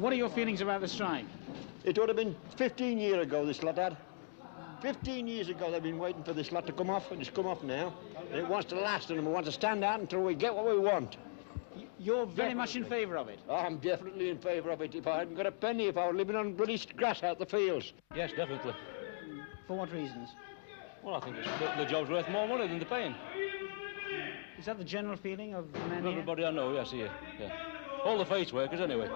What are your feelings about the strike? It would have been 15 years ago this lot had. 15 years ago they've been waiting for this lot to come off, and it's come off now. And it wants to last, and we want to stand out until we get what we want. You're very much in favour of it? I'm definitely in favour of it. If I hadn't got a penny, if I were living on bloody grass out the fields. Yes, definitely. For what reasons? Well, I think the job's worth more money than they're paying. Is that the general feeling of the men Everybody I know, yes, here, yeah. All the face workers, anyway.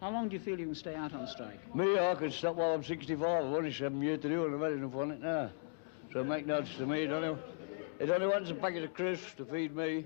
How long do you feel you can stay out on strike? Me, I could stop while I'm 65. I've only 7 years to do, and I've had enough on it now. So it makes no odds to me. It only wants a packet of crisps to feed me.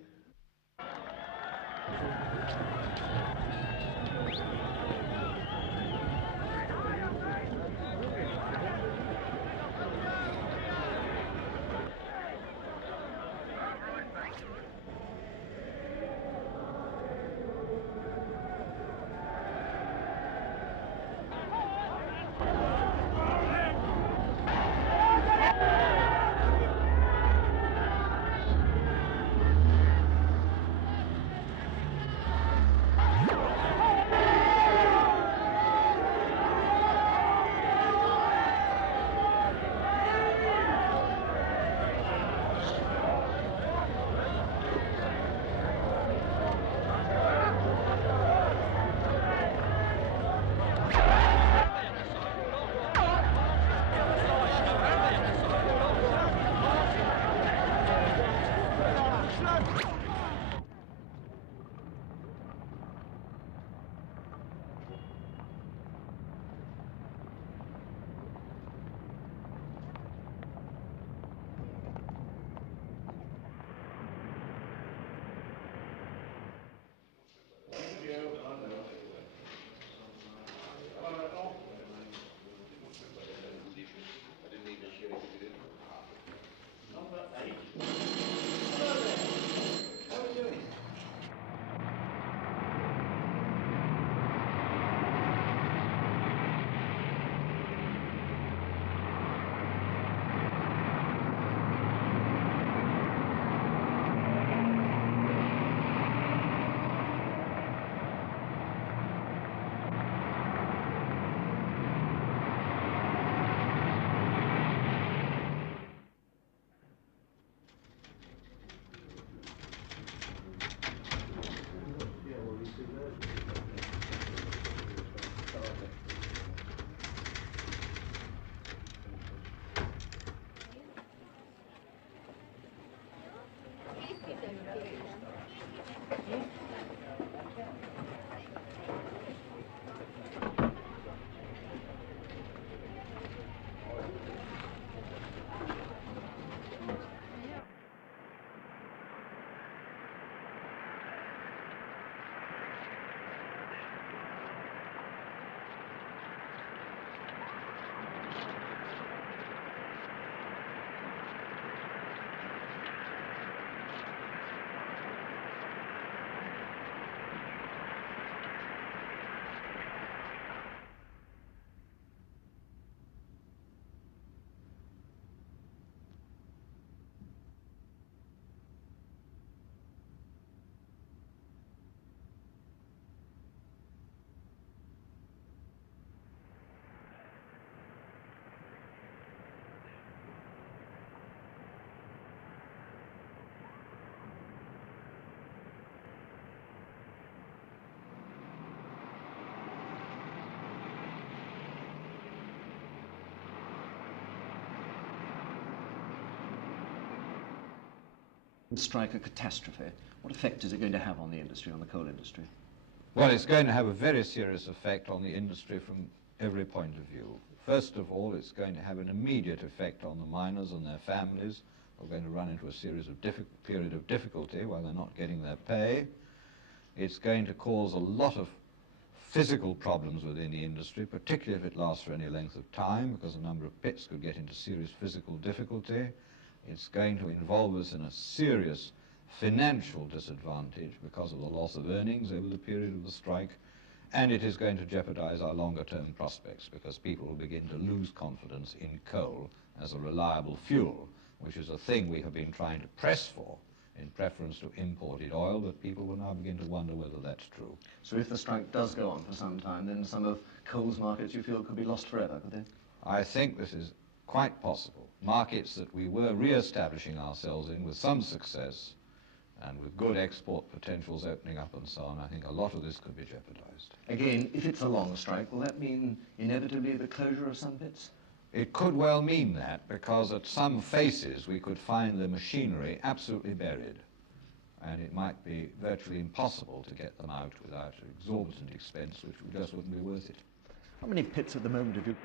Strike a catastrophe. What effect is it going to have on the industry, on the coal industry? Well, it's going to have a very serious effect on the industry from every point of view. First of all, it's going to have an immediate effect on the miners and their families. They're going to run into a series of period of difficulty while they're not getting their pay. It's going to cause a lot of physical problems within the industry, particularly if it lasts for any length of time, because a number of pits could get into serious physical difficulty. It's going to involve us in a serious financial disadvantage because of the loss of earnings over the period of the strike, and it is going to jeopardize our longer-term prospects because people will begin to lose confidence in coal as a reliable fuel, which is a thing we have been trying to press for in preference to imported oil, but people will now begin to wonder whether that's true. So if the strike does go on for some time, then some of coal's markets, you feel, could be lost forever, could they? I think this is quite possible. Markets that we were re-establishing ourselves in with some success and with good export potentials opening up and so on, I think a lot of this could be jeopardized. Again, if it's a long strike, will that mean inevitably the closure of some pits? It could well mean that, because at some faces we could find the machinery absolutely buried, and it might be virtually impossible to get them out without exorbitant expense, which just wouldn't be worth it. How many pits at the moment have you...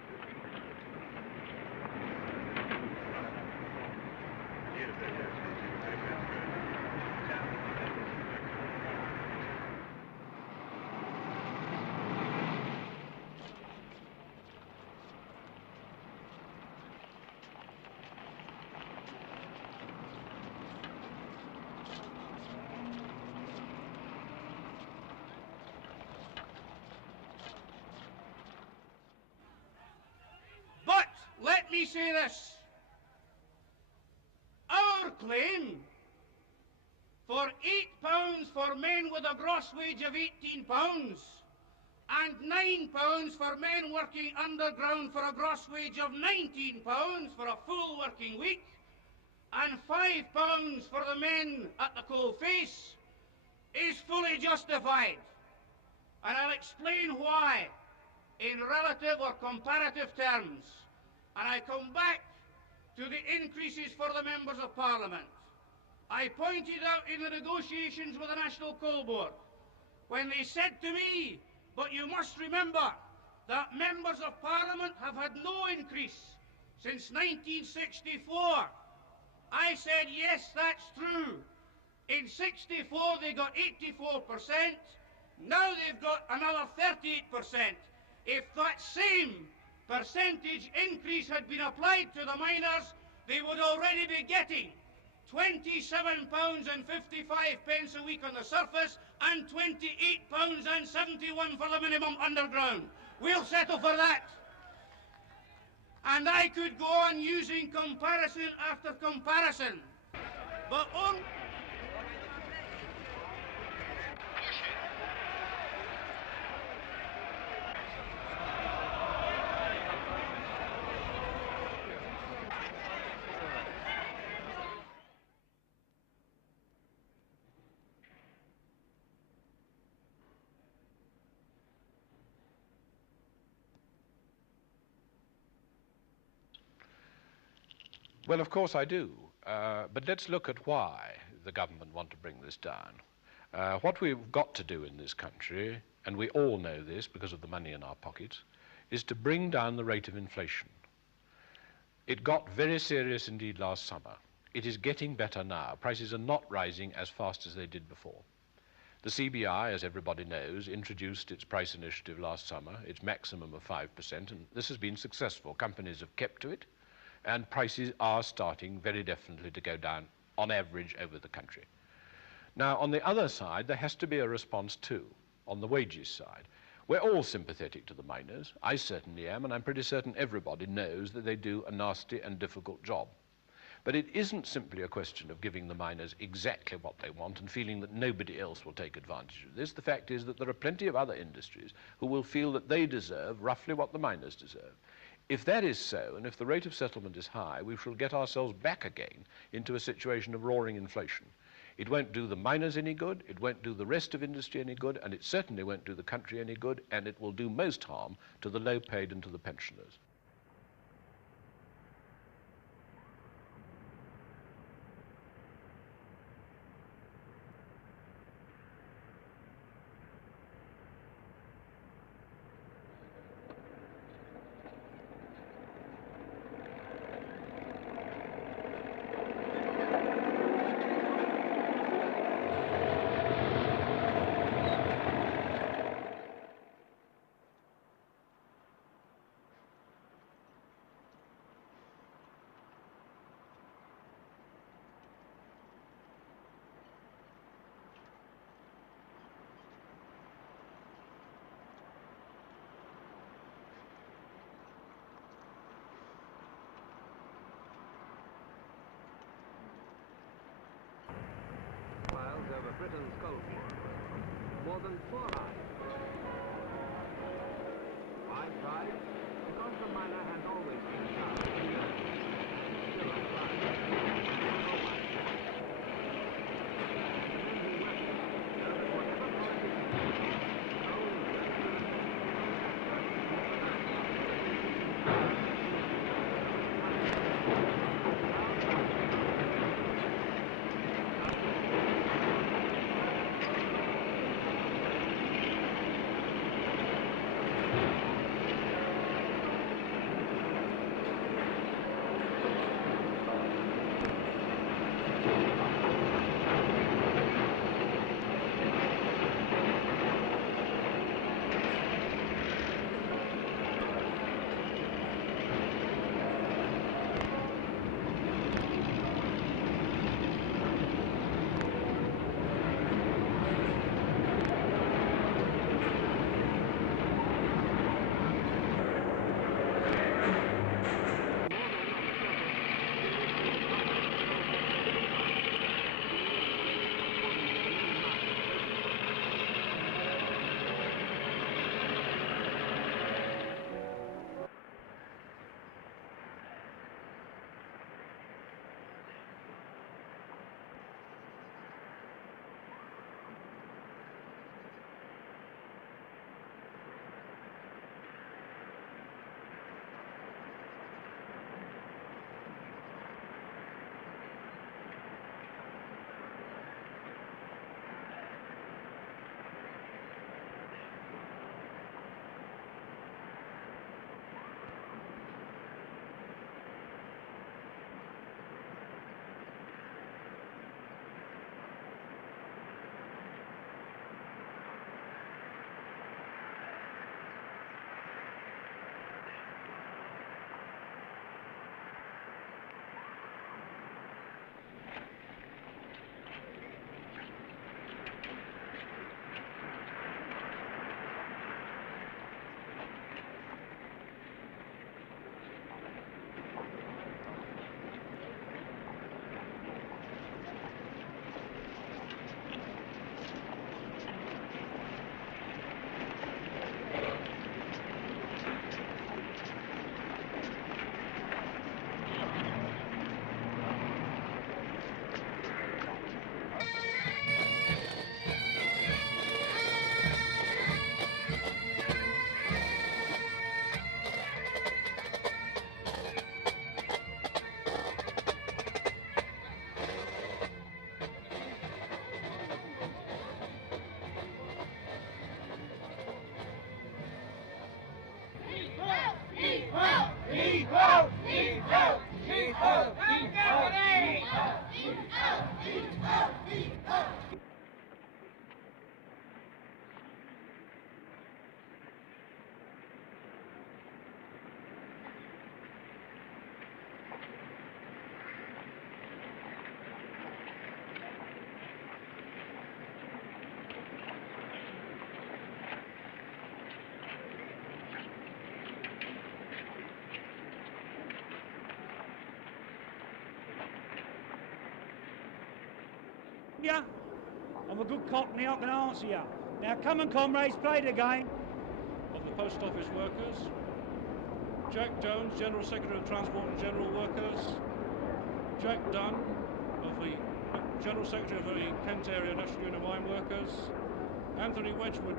But let me say this. Our claim for £8 for men with a gross wage of £18 and £9 for men working underground for a gross wage of £19 for a full working week, and £5 for the men at the coal face is fully justified. And I'll explain why in relative or comparative terms. And I come back to the increases for the Members of Parliament. I pointed out in the negotiations with the National Coal Board, when they said to me, but you must remember that Members of Parliament have had no increase since 1964. I said, yes, that's true. In 64 they got 84%, now they've got another 38%. If that same percentage increase had been applied to the miners, they would already be getting £27.55 a week on the surface and £28.71 for the minimum underground. We'll settle for that. And I could go on using comparison after comparison. But on... Well, of course I do. But let's look at why the government want to bring this down. What we've got to do in this country, and we all know this because of the money in our pockets, is to bring down the rate of inflation. It got very serious indeed last summer. It is getting better now. Prices are not rising as fast as they did before. The CBI, as everybody knows, introduced its price initiative last summer, its maximum of 5%, and this has been successful. Companies have kept to it, and prices are starting very definitely to go down on average over the country. Now, on the other side, there has to be a response too, on the wages side. We're all sympathetic to the miners. I certainly am, and I'm pretty certain everybody knows that they do a nasty and difficult job. But it isn't simply a question of giving the miners exactly what they want and feeling that nobody else will take advantage of this. The fact is that there are plenty of other industries who will feel that they deserve roughly what the miners deserve. If that is so, and if the rate of settlement is high, we shall get ourselves back again into a situation of roaring inflation. It won't do the miners any good, it won't do the rest of industry any good, and it certainly won't do the country any good, and it will do most harm to the low paid and to the pensioners. Britain's Gulf War. More than 4 eyes. Why pride? Because the miner has always been proud of the earth. Still on pride. No one. The men who work it know that whatever politicians do, coal, Yeah, I'm a good cockney, I can answer you. Now come on, comrades, play the game. Of the Post Office Workers, Jack Jones, General Secretary of Transport and General Workers, Jack Dunn, of the General Secretary of the Kent Area National Union of Mine Workers, Anthony Wedgwood,